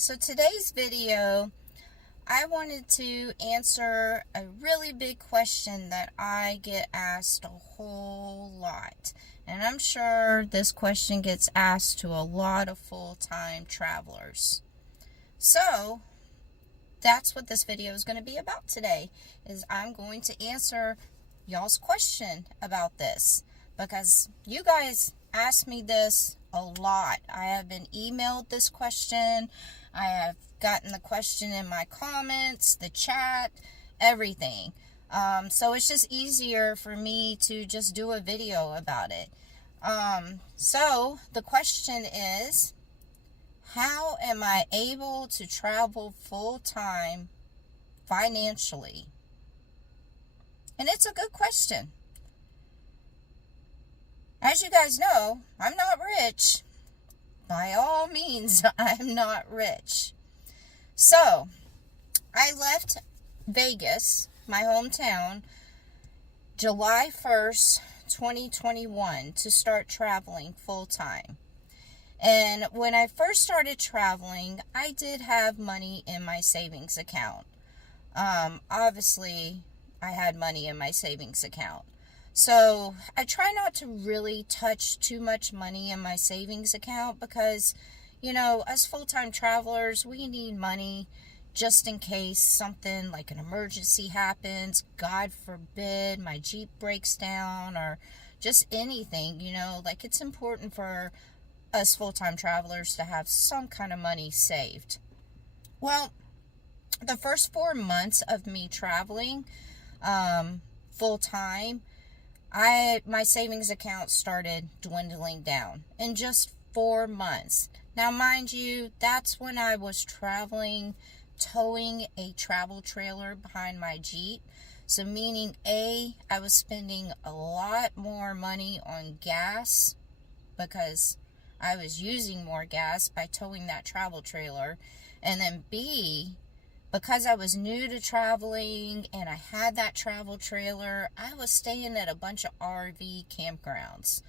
So today's video, I wanted to answer a really big question that I get asked a whole lot. And I'm sure this question gets asked to a lot of full-time travelers. So that's what this video is going to be about today, is I'm going to answer y'all's question about this, because you guys ask me this a lot. I have been emailed this question. I have gotten the question in my comments, the chat, everything. So it's just easier for me to just do a video about it. So the question is, how am I able to travel full-time financially? And it's a good question. As you guys know, I'm not rich. By all means, I'm not rich. So, I left Vegas, my hometown, July 1st, 2021, to start traveling full-time. And when I first started traveling, I did have money in my savings account. Obviously, I had money in my savings account. So I try not to really touch too much money in my savings account because, you know, as full-time travelers, we need money just in case something like an emergency happens. God forbid my Jeep breaks down or just anything, you know, like it's important for us full-time travelers to have some kind of money saved. Well, the first 4 months of me traveling full-time, my savings account started dwindling down in just 4 months. Now, mind you, that's when I was traveling, towing a travel trailer behind my Jeep. So meaning, I was spending a lot more money on gas because I was using more gas by towing that travel trailer. And then B, because I was new to traveling and I had that travel trailer, I was staying at a bunch of RV campgrounds,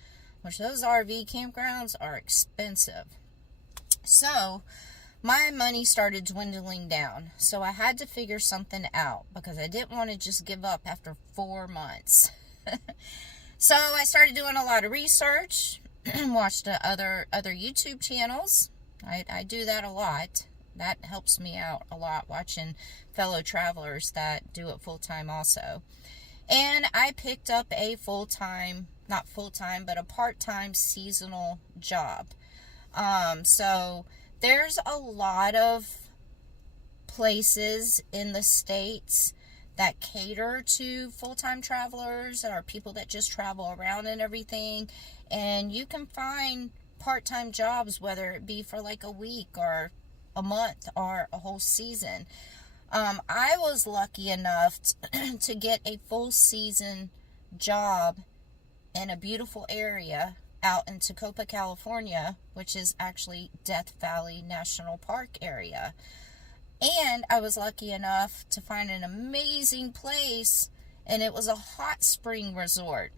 which those RV campgrounds are expensive. So my money started dwindling down. So I had to figure something out because I didn't want to just give up after 4 months. So I started doing a lot of research, watched other YouTube channels. I do that a lot. That helps me out a lot, watching fellow travelers that do it full-time also. And I picked up a full-time, not full-time, but a part-time seasonal job. So there's a lot of places in the States that cater to full-time travelers or people that just travel around and everything. And you can find part-time jobs, whether it be for like a week or a month or a whole season. I was lucky enough to get a full season job in a beautiful area out in Tacoma, California, which is actually Death Valley National Park area. And I was lucky enough to find an amazing place, and it was a hot spring resort.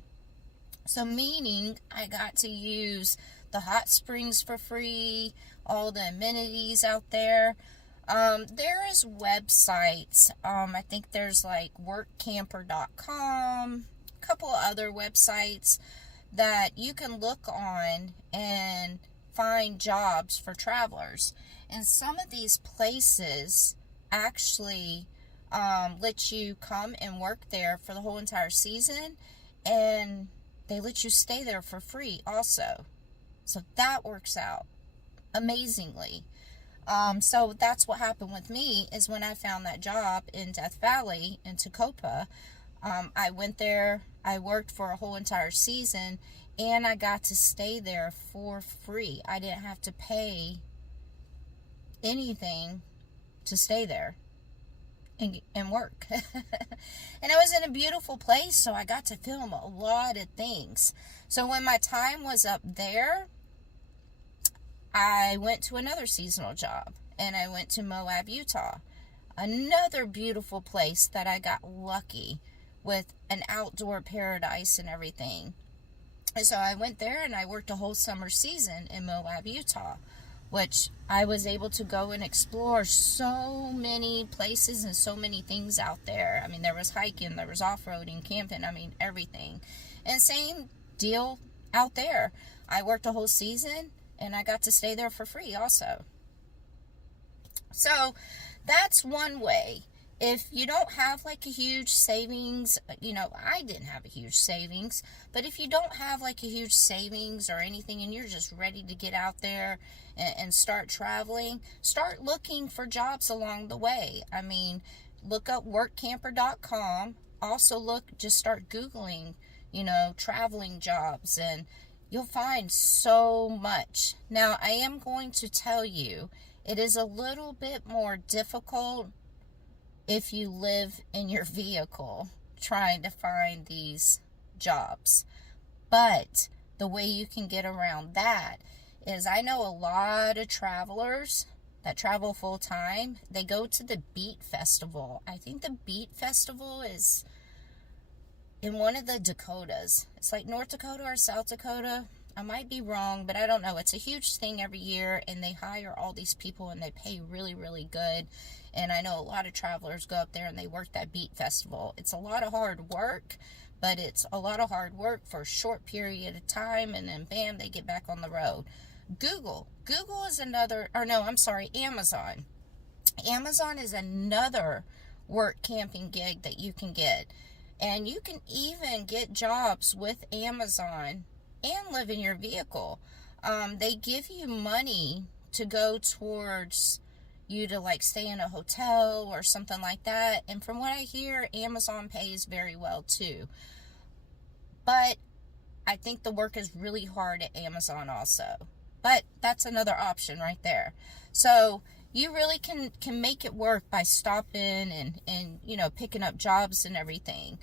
So meaning I got to use the hot springs for free, all the amenities out there. There is websites. I think there's like workcamper.com, a couple of other websites that you can look on and find jobs for travelers. And some of these places actually let you come and work there for the whole entire season, and they let you stay there for free also. So that works out amazingly. So that's what happened with me, is when I found that job in Death Valley in Tacoma, I went there, I worked for a whole entire season, and I got to stay there for free. I didn't have to pay anything to stay there and work. And I was in a beautiful place, so I got to film a lot of things. So when my time was up there, I went to another seasonal job, and I went to Moab, Utah. Another beautiful place that I got lucky with, an outdoor paradise and everything. And so I went there and I worked a whole summer season in Moab, Utah. which I was able to go and explore so many places and so many things out there. I mean, there was hiking, there was off-roading, camping, I mean, everything. And same deal out there. I worked a whole season, and I got to stay there for free also. So that's one way. If you don't have like a huge savings, I didn't have a huge savings, but if you don't have like a huge savings or anything and you're just ready to get out there and start traveling, start looking for jobs along the way. I mean, look up workcamper.com. Also just start Googling, traveling jobs, and you'll find so much. Now, I am going to tell you, it is a little bit more difficult if you live in your vehicle trying to find these jobs. But the way you can get around that is, I know a lot of travelers that travel full time. They go to the Beat Festival. I think the Beat Festival is in one of the Dakotas. It's like North Dakota or South Dakota. I might be wrong, but I don't know. It's a huge thing every year, and they hire all these people, and they pay really, really good. And I know a lot of travelers go up there, and they work that Beat Festival. It's a lot of hard work, but it's a lot of hard work for a short period of time, and then bam, they get back on the road. Google is another, Amazon. Amazon is another work camping gig that you can get. And you can even get jobs with Amazon and live in your vehicle. They give you money to go towards you to like stay in a hotel or something like that. And from what I hear, Amazon pays very well too. But I think the work is really hard at Amazon also. But that's another option right there. So you really can make it work by stopping and picking up jobs and everything.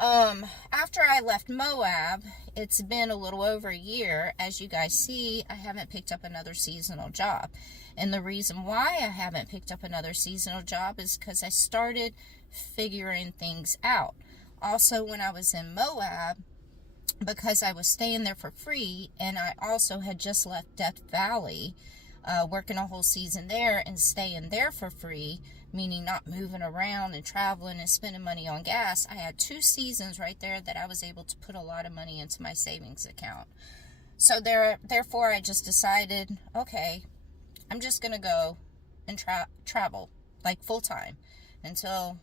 After I left Moab, it's been a little over a year. As you guys see, I haven't picked up another seasonal job. And the reason why I haven't picked up another seasonal job is because I started figuring things out. Also, when I was in Moab, because I was staying there for free, and I also had just left Death Valley, working a whole season there and staying there for free, meaning not moving around and traveling and spending money on gas. I had 2 seasons right there that I was able to put a lot of money into my savings account. So therefore, I just decided, okay, I'm just going to go and travel like full time until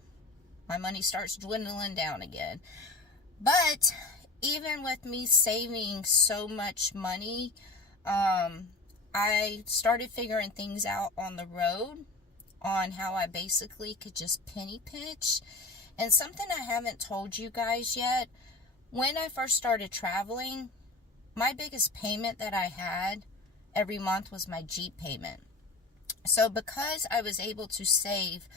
my money starts dwindling down again. But even with me saving so much money, I started figuring things out on the road on how I basically could just penny pinch. And something I haven't told you guys yet, when I first started traveling, my biggest payment that I had every month was my Jeep payment. So because I was able to save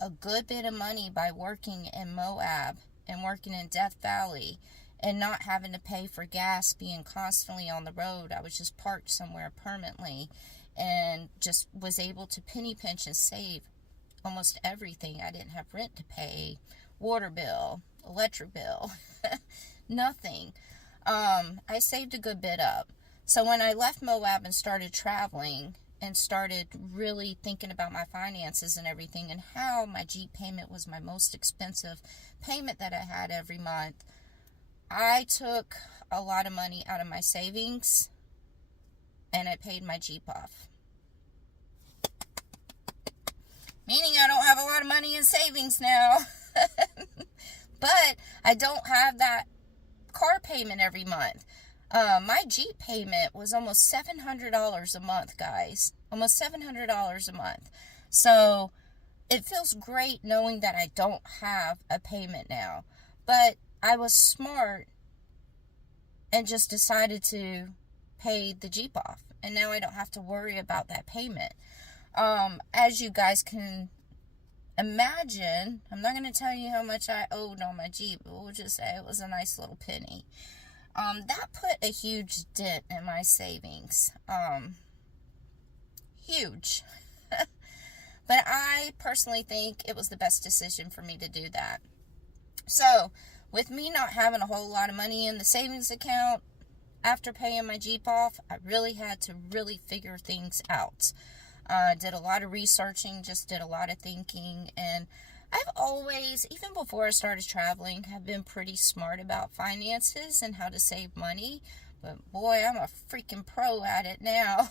a good bit of money by working in Moab and working in Death Valley and not having to pay for gas, being constantly on the road, I was just parked somewhere permanently and just was able to penny pinch and save almost everything. I didn't have rent to pay, water bill, electric bill, nothing. I saved a good bit up. So when I left Moab and started traveling and started really thinking about my finances and everything and how my Jeep payment was my most expensive payment that I had every month, I took a lot of money out of my savings and I paid my Jeep off. Meaning I don't have a lot of money in savings now. But I don't have that car payment every month. My Jeep payment was almost $700 a month, guys. Almost $700 a month. So it feels great knowing that I don't have a payment now. But I was smart and just decided to pay the Jeep off. And now I don't have to worry about that payment. As you guys can imagine, I'm not going to tell you how much I owed on my Jeep, but we'll just say it was a nice little penny. That put a huge dent in my savings. Huge. But I personally think it was the best decision for me to do that. So, with me not having a whole lot of money in the savings account, after paying my Jeep off, I really had to really figure things out. Did a lot of researching, just did a lot of thinking, and I've always, even before I started traveling, have been pretty smart about finances and how to save money. But boy, I'm a freaking pro at it now.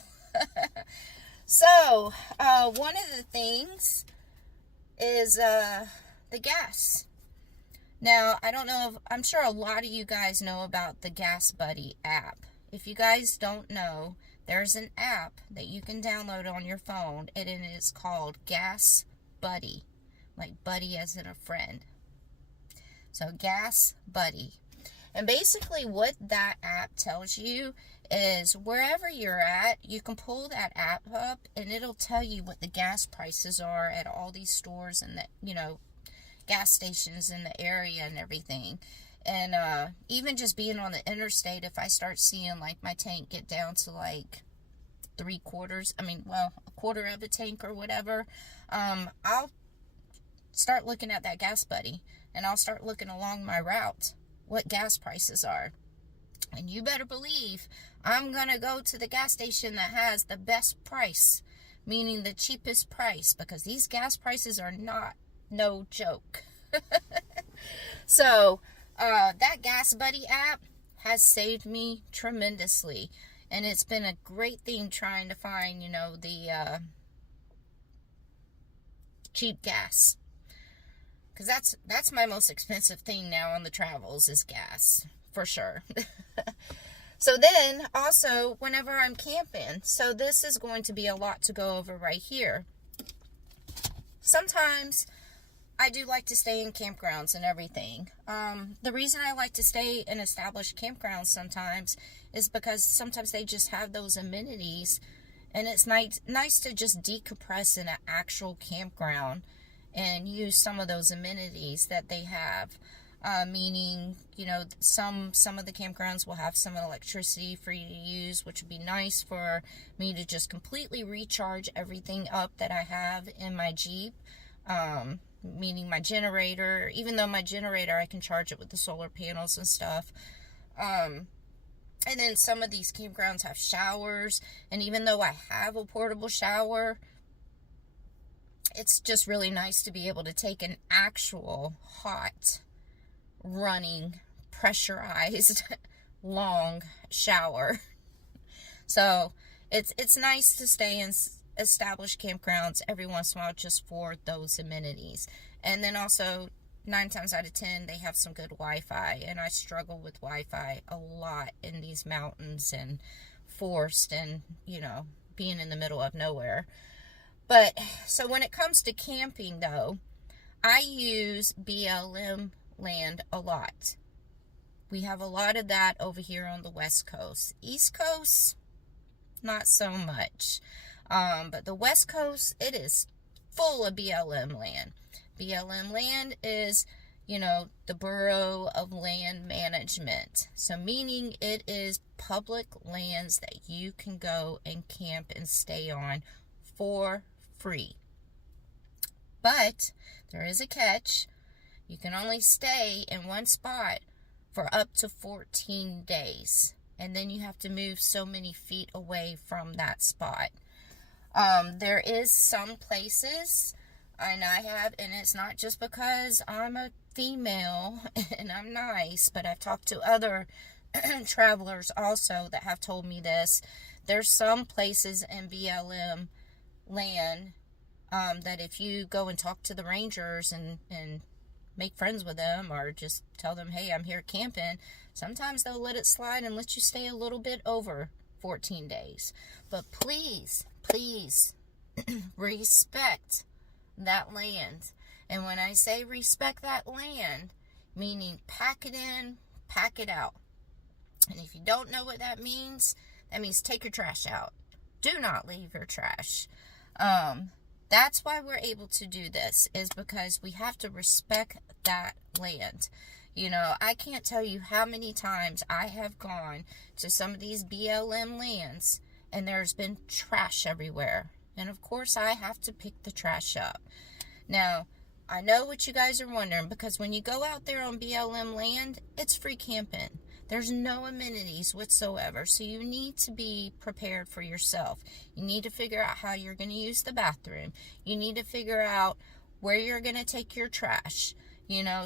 So, one of the things is the gas. Now, I don't know if, I'm sure a lot of you guys know about the Gas Buddy app. If you guys don't know, there's an app that you can download on your phone, and it is called Gas Buddy. Like buddy as in a friend. So, Gas Buddy. And basically what that app tells you is wherever you're at, you can pull that app up and it'll tell you what the gas prices are at all these stores and the, gas stations in the area and everything. And even just being on the interstate, if I start seeing like my tank get down to like a quarter of a tank or whatever, I'll start looking at that Gas Buddy and I'll start looking along my route what gas prices are. And you better believe I'm going to go to the gas station that has the best price, meaning the cheapest price, because these gas prices are no joke. So, that Gas Buddy app has saved me tremendously. And it's been a great thing trying to find, the cheap gas. Because that's my most expensive thing now on the travels is gas, for sure. So then, also, whenever I'm camping, so this is going to be a lot to go over right here. Sometimes I do like to stay in campgrounds and everything. The reason I like to stay in established campgrounds sometimes is because sometimes they just have those amenities, and it's nice to just decompress in an actual campground and use some of those amenities that they have. Meaning, some of the campgrounds will have some electricity for you to use, which would be nice for me to just completely recharge everything up that I have in my Jeep. Meaning my generator, even though my generator, I can charge it with the solar panels and stuff. And then some of these campgrounds have showers, and even though I have a portable shower, it's just really nice to be able to take an actual hot, running, pressurized, long shower. So it's nice to stay in established campgrounds every once in a while just for those amenities. And then also 9 times out of 10 they have some good Wi-Fi, and I struggle with Wi-Fi a lot in these mountains and forest and being in the middle of nowhere. But so when it comes to camping though, I use BLM land a lot. We have a lot of that over here on the West Coast. East Coast, not so much. But the West Coast, it is full of BLM land. BLM land is, the Bureau of Land Management. So meaning it is public lands that you can go and camp and stay on for free. But there is a catch. You can only stay in one spot for up to 14 days. And then you have to move so many feet away from that spot. There is some places, and it's not just because I'm a female and I'm nice, but I've talked to other travelers also that have told me this. There's some places in BLM land that if you go and talk to the rangers and make friends with them, or just tell them, hey, I'm here camping, sometimes they'll let it slide and let you stay a little bit over 14 days. But please respect that land. And when I say respect that land, meaning pack it in, pack it out. And if you don't know what that means take your trash out. Do not leave your trash. That's why we're able to do this, is because we have to respect that land. I can't tell you how many times I have gone to some of these BLM lands and there's been trash everywhere. And of course I have to pick the trash up. Now, I know what you guys are wondering, because when you go out there on BLM land, it's free camping. There's no amenities whatsoever. So you need to be prepared for yourself. You need to figure out how you're going to use the bathroom. You need to figure out where you're going to take your trash.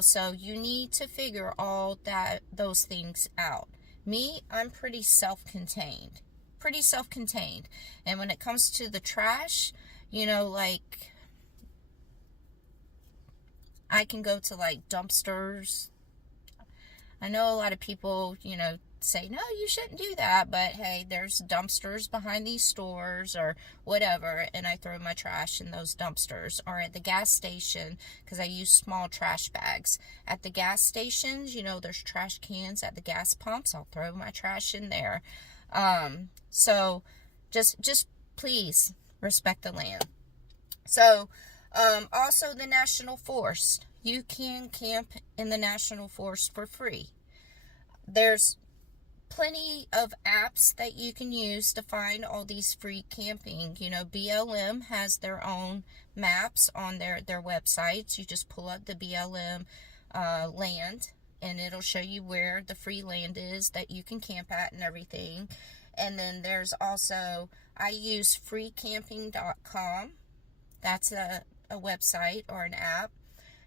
So you need to figure all those things out. Me, I'm pretty self-contained. And when it comes to the trash, like, I can go to, like, dumpsters. I know a lot of people, say, no, you shouldn't do that. But, hey, there's dumpsters behind these stores or whatever. And I throw my trash in those dumpsters. Or at the gas station, because I use small trash bags. At the gas stations, there's trash cans at the gas pumps. I'll throw my trash in there. So just please respect the land. So, also the National Forest. You can camp in the National Forest for free. There's plenty of apps that you can use to find all these free camping. BLM has their own maps on their websites. You just pull up the BLM land, and it'll show you where the free land is that you can camp at and everything. And then there's also, I use freecamping.com. That's a website or an app.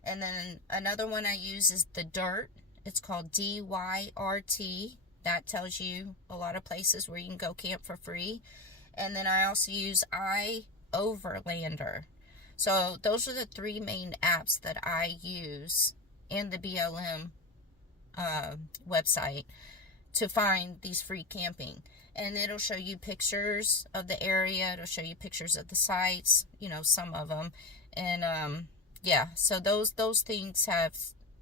And then another one I use is The Dirt. It's called DYRT. That tells you a lot of places where you can go camp for free. And then I also use iOverlander. So those are the three main apps that I use in the BLM website to find these free camping. And it'll show you pictures of the area. It'll show you pictures of the sites, some of them. And, yeah, so those things have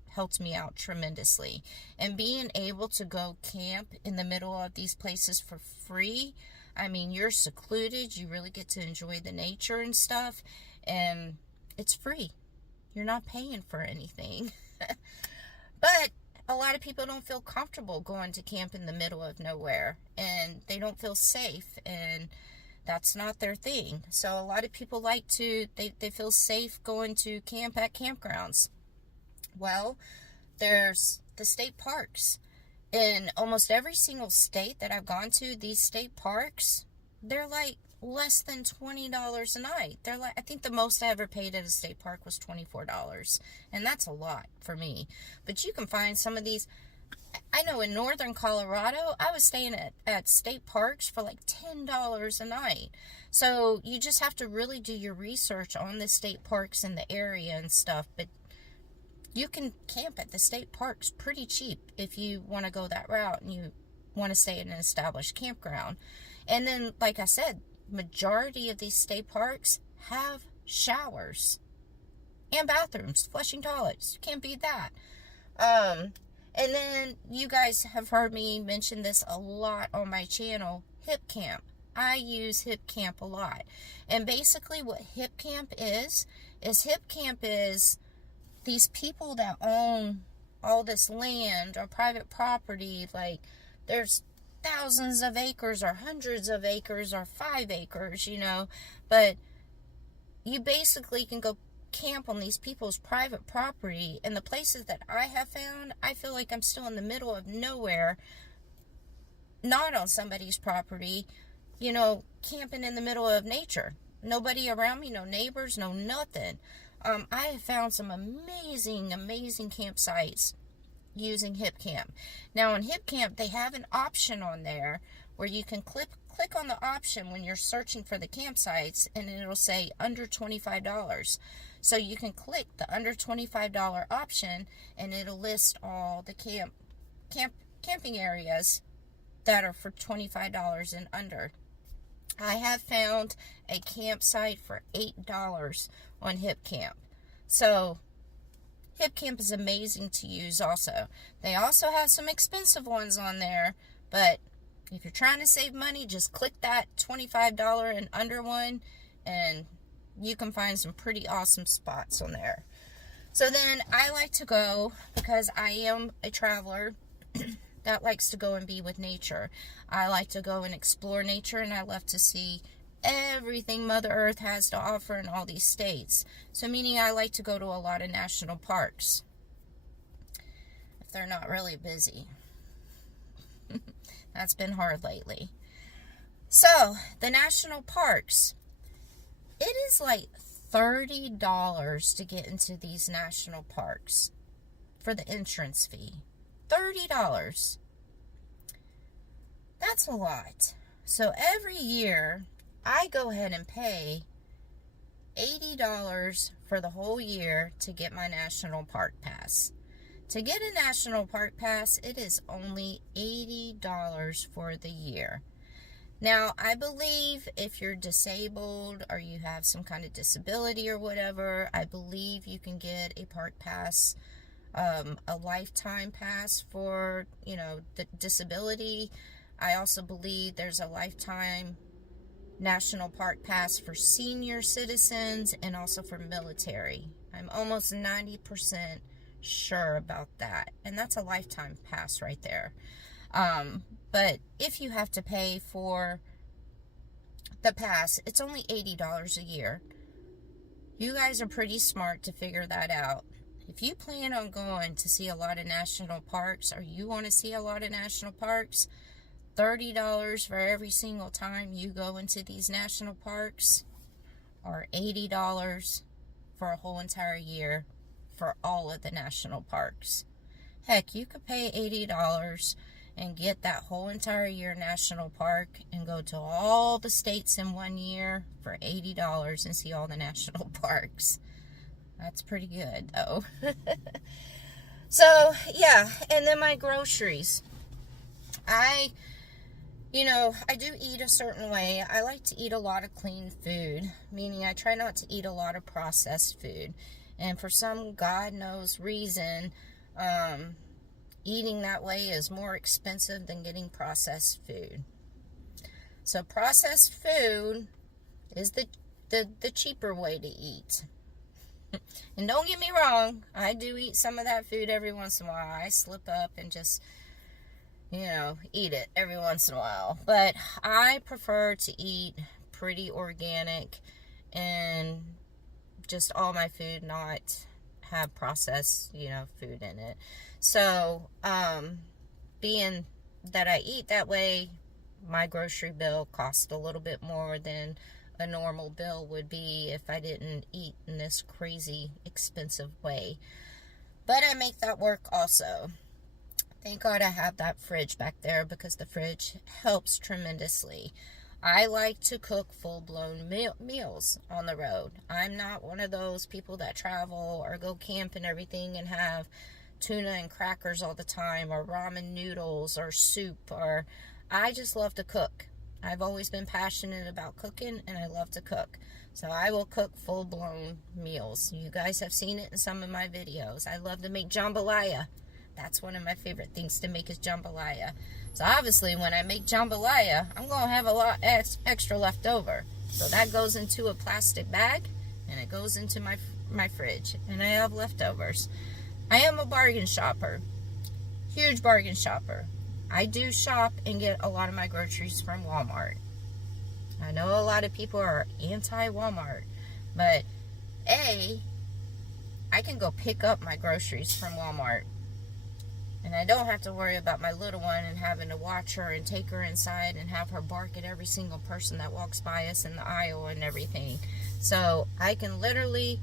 helped me out tremendously. And being able to go camp in the middle of these places for free, I mean, you're secluded. You really get to enjoy the nature and stuff. And it's free. You're not paying for anything. But a lot of people don't feel comfortable going to camp in the middle of nowhere. And they don't feel safe. And that's not their thing. So a lot of people like to, they feel safe going to camp at campgrounds. Well, there's the state parks. In almost every single state that I've gone to, these state parks, they're like less than $20 a night. They're like, I think the most I ever paid at a state park was $24. And that's a lot for me. But you can find some of these. I know in northern Colorado, I was staying at state parks for like $10 a night. So you just have to really do your research on the state parks in the area and stuff. But you can camp at the state parks pretty cheap if you want to go that route and you want to stay in an established campground. And then, like I said, majority of these state parks have showers and bathrooms, flushing toilets. You can't beat that. And then you guys have heard me mention this a lot on my channel, Hip Camp. I use Hip Camp a lot. And basically what Hip Camp is these people that own all this land or private property, like there's thousands of acres or hundreds of acres or 5 acres, but you basically can go camp on these people's private property. And the places that I have found, I feel like I'm still in the middle of nowhere, not on somebody's property, camping in the middle of nature. Nobody around me, no neighbors, no nothing. I have found some amazing campsites using Hip Camp. Now on Hip Camp, they have an option on there where you can click on the option when you're searching for the campsites, and it'll say under $25. So you can click the under $25 option, and it'll list all the camping areas that are for $25 and under. I have found a campsite for $8 on Hip Camp. So Hip Camp is amazing to use also. They also have some expensive ones on there, but if you're trying to save money, just click that $25 and under one, and you can find some pretty awesome spots on there. So then I like to go, because I am a traveler that likes to go and be with nature. I like to go and explore nature, and I love to see everything Mother Earth has to offer in all these states. So meaning I like to go to a lot of national parks if they're not really busy. That's been hard lately. So, the national parks. It is like $30 to get into these national parks for the entrance fee. $30. That's a lot. So every year, I go ahead and pay $80 for the whole year to get my national park pass. To get a national park pass, it is only $80 for the year. Now, I believe if you're disabled or you have some kind of disability or whatever, I believe you can get a park pass, a lifetime pass for, the disability. I also believe there's a lifetime national park pass for senior citizens and also for military. I'm almost 90% sure about that. And that's a lifetime pass right there. But if you have to pay for the pass, it's only $80 a year. You guys are pretty smart to figure that out. If you plan on going to see a lot of national parks, or you want to see a lot of national parks, $30 for every single time you go into these national parks, or $80 for a whole entire year for all of the national parks. Heck, you could pay $80 and get that whole entire year national park and go to all the states in 1 year for $80 and see all the national parks. That's pretty good, though. So, yeah, and then my groceries. I do eat a certain way. I like to eat a lot of clean food, meaning I try not to eat a lot of processed food. And for some God knows reason, eating that way is more expensive than getting processed food. So processed food is the cheaper way to eat. And don't get me wrong, I do eat some of that food every once in a while. I slip up and just, eat it every once in a while. But I prefer to eat pretty organic and just all my food not have processed, food in it. So, being that I eat that way, my grocery bill costs a little bit more than a normal bill would be if I didn't eat in this crazy expensive way. But I make that work also. Thank God I have that fridge back there, because the fridge helps tremendously. I like to cook full-blown meals on the road. I'm not one of those people that travel or go camp and everything and have tuna and crackers all the time, or ramen noodles or soup, or I just love to cook. I've always been passionate about cooking, and I love to cook. So I will cook full-blown meals. You guys have seen it in some of my videos. I love to make jambalaya. That's one of my favorite things to make, is jambalaya. So obviously when I make jambalaya, I'm going to have a lot extra left over. So that goes into a plastic bag, and it goes into my fridge, and I have leftovers. I am a bargain shopper. Huge bargain shopper. I do shop and get a lot of my groceries from Walmart. I know a lot of people are anti-Walmart, but I can go pick up my groceries from Walmart. And I don't have to worry about my little one and having to watch her and take her inside and have her bark at every single person that walks by us in the aisle and everything. So I can literally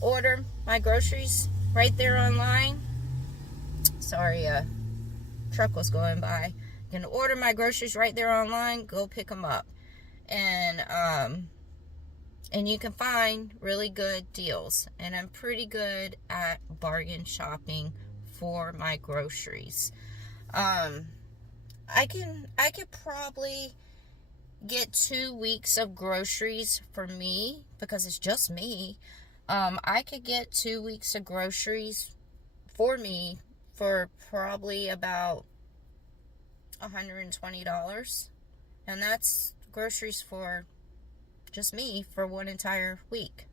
order my groceries right there online. Sorry, truck was going by. I can order my groceries right there online, go pick them up. And you can find really good deals. And I'm pretty good at bargain shopping for my groceries. I could probably get 2 weeks of groceries for me, because it's just me. I could get 2 weeks of groceries for me for probably about $120. And that's groceries for just me for one entire week.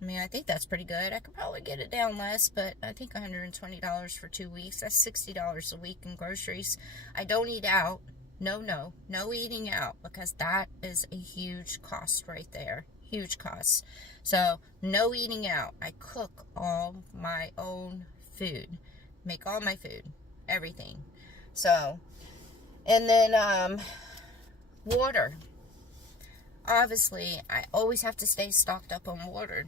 I mean, I think that's pretty good. I could probably get it down less, but I think $120 for 2 weeks. That's $60 a week in groceries. I don't eat out. No eating out, because that is a huge cost right there. Huge cost. So, no eating out. I cook all my own food. Make all my food. Everything. So, And then water. Obviously, I always have to stay stocked up on water.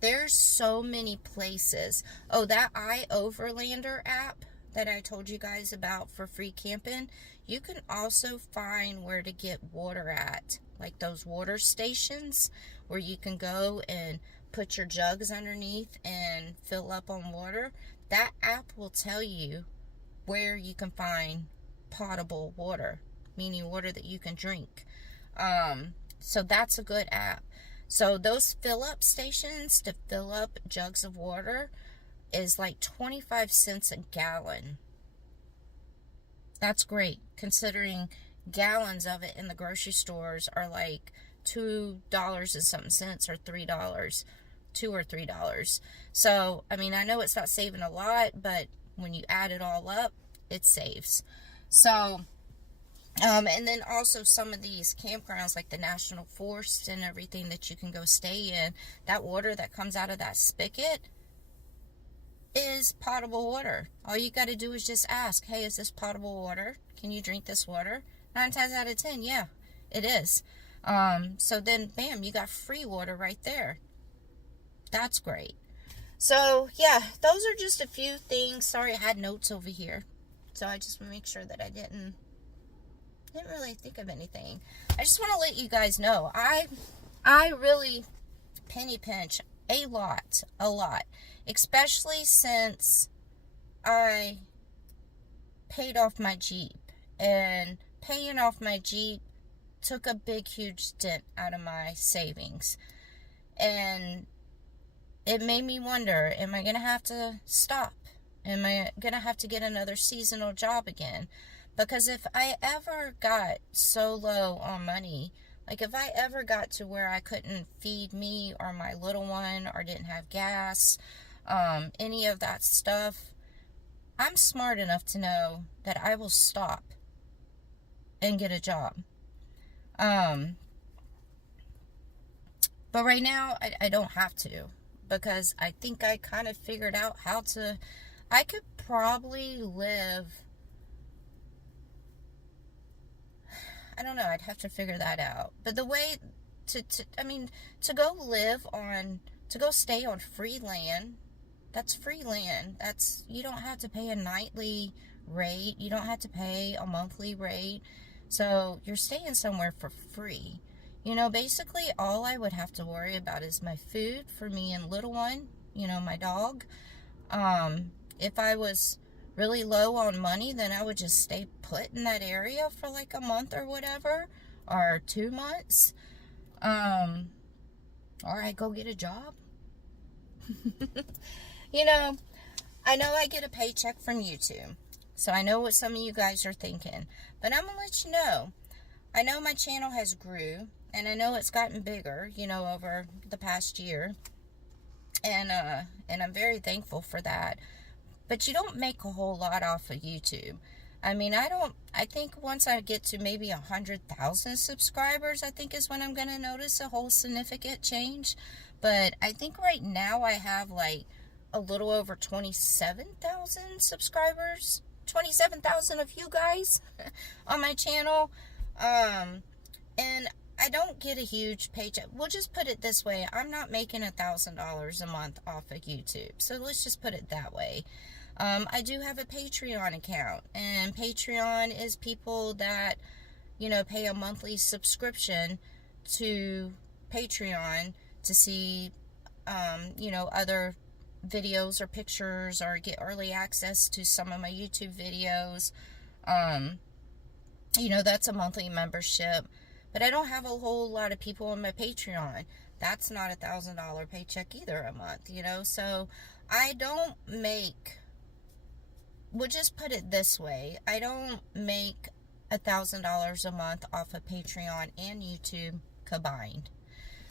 There's so many places. Oh, that iOverlander app that I told you guys about for free camping, you can also find where to get water at. Like those water stations where you can go and put your jugs underneath and fill up on water. That app will tell you where you can find potable water, meaning water that you can drink. So that's a good app. So those fill-up stations to fill up jugs of water is like 25 cents a gallon. That's great, considering gallons of it in the grocery stores are like $2 and something cents, or $3, $2 or $3. So, I mean, I know it's not saving a lot, but when you add it all up, it saves. So, and then also some of these campgrounds like the National Forest and everything that you can go stay in, that water that comes out of that spigot is potable water. All you got to do is just ask, hey, is this potable water? Can you drink this water? 9 times out of 10, yeah, it is. So then, bam, you got free water right there. That's great. So, yeah, those are just a few things. Sorry, I had notes over here. So I just want to make sure that I didn't really think of anything. I just want to let you guys know, I really penny pinch a lot, especially since I paid off my Jeep, and paying off my Jeep took a big, huge dent out of my savings, and it made me wonder, am I going to have to stop? Am I going to have to get another seasonal job again? Because if I ever got so low on money, like if I ever got to where I couldn't feed me or my little one, or didn't have gas, any of that stuff, I'm smart enough to know that I will stop and get a job. But right now, I don't have to, because I think I kind of figured out how to. I could probably live, I don't know, I'd have to figure that out. But the way to go stay on free land, that's free land. You don't have to pay a nightly rate. You don't have to pay a monthly rate. So you're staying somewhere for free. Basically all I would have to worry about is my food for me and little one, my dog. If I was really low on money, then I would just stay put in that area for like a month or whatever, or 2 months. Or I go get a job. I know I get a paycheck from YouTube, so I know what some of you guys are thinking, but I'm gonna let you know, I know my channel has grew, and I know it's gotten bigger, over the past year, and I'm very thankful for that. But you don't make a whole lot off of YouTube. I mean, I think once I get to maybe 100,000 subscribers, I think is when I'm going to notice a whole significant change. But I think right now I have like a little over 27,000 subscribers. 27,000 of you guys on my channel. And I don't get a huge paycheck. We'll just put it this way. I'm not making $1,000 a month off of YouTube. So let's just put it that way. I do have a Patreon account, and Patreon is people that, pay a monthly subscription to Patreon to see, other videos or pictures, or get early access to some of my YouTube videos. That's a monthly membership. But I don't have a whole lot of people on my Patreon. That's not $1,000 paycheck either a month, So I don't make, we'll just put it this way, I don't make $1,000 a month off of Patreon and YouTube combined.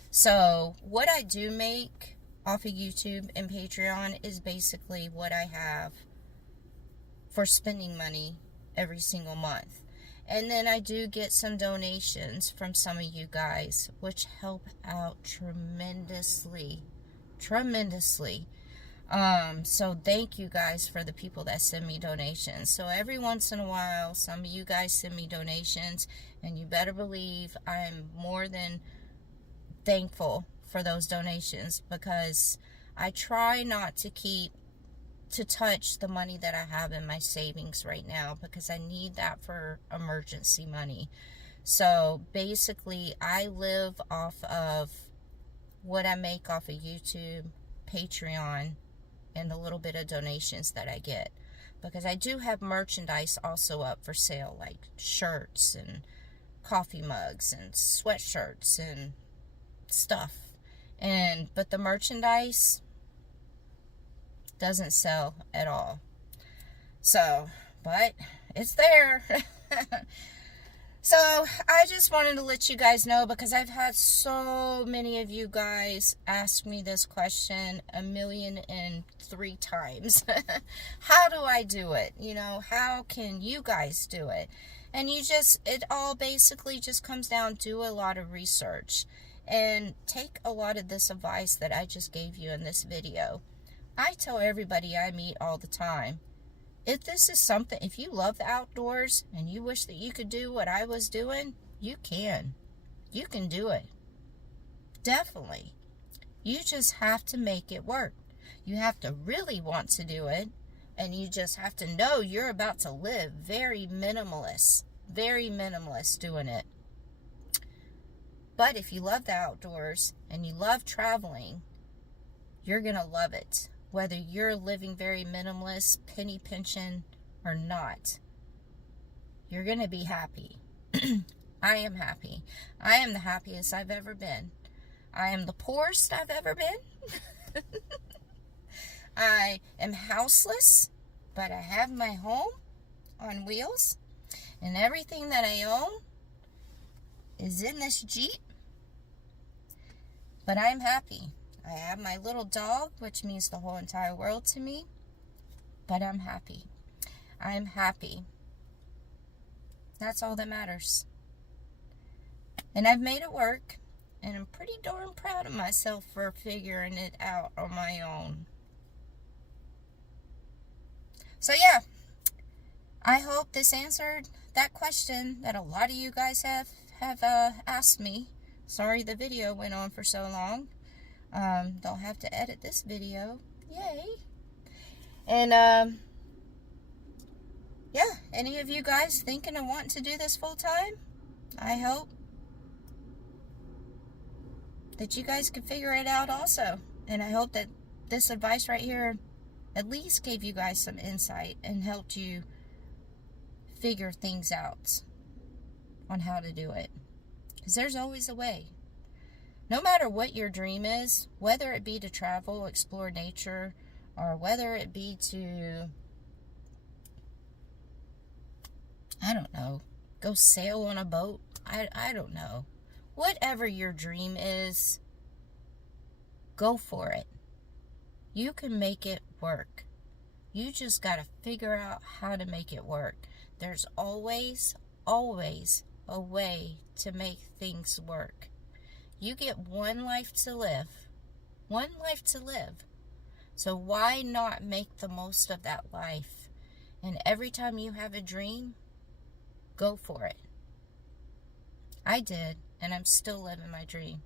So what I do make off of YouTube and Patreon is basically what I have for spending money every single month. And then I do get some donations from some of you guys, which help out tremendously. So thank you guys for the people that send me donations. So every once in a while, some of you guys send me donations, and you better believe I'm more than thankful for those donations, because I try not to touch the money that I have in my savings right now, because I need that for emergency money. So basically, I live off of what I make off of YouTube, Patreon, and the little bit of donations that I get, because I do have merchandise also up for sale, like shirts and coffee mugs and sweatshirts and stuff. But the merchandise doesn't sell at all. So, but it's there. So I just wanted to let you guys know, because I've had so many of you guys ask me this question 1,000,003 times. How do I do it? You know, how can you guys do it? And it all basically just comes down, do a lot of research and take a lot of this advice that I just gave you in this video. I tell everybody I meet all the time, if you love the outdoors and you wish that you could do what I was doing, you can. You can do it. Definitely. You just have to make it work. You have to really want to do it, and you just have to know you're about to live very minimalist doing it. But if you love the outdoors and you love traveling, you're going to love it. Whether you're living very minimalist, penny pinching, or not, you're going to be happy. I am happy. I am the happiest I've ever been. I am the poorest I've ever been. I am houseless, but I have my home on wheels, and everything that I own is in this Jeep. But I'm happy. I have my little dog, which means the whole entire world to me, but I'm happy. I'm happy. That's all that matters. And I've made it work, and I'm pretty darn proud of myself for figuring it out on my own. So yeah, I hope this answered that question that a lot of you guys have asked me. Sorry the video went on for so long. Don't have to edit this video. Yay. And, yeah, any of you guys thinking of wanting to do this full time? I hope that you guys can figure it out also. And I hope that this advice right here at least gave you guys some insight and helped you figure things out on how to do it. Because there's always a way. No matter what your dream is, whether it be to travel, explore nature, or whether it be to, I don't know, go sail on a boat, I don't know. Whatever your dream is, go for it. You can make it work. You just got to figure out how to make it work. There's always a way to make things work. You get one life to live. One life to live. So why not make the most of that life? And every time you have a dream, go for it. I did, and I'm still living my dream.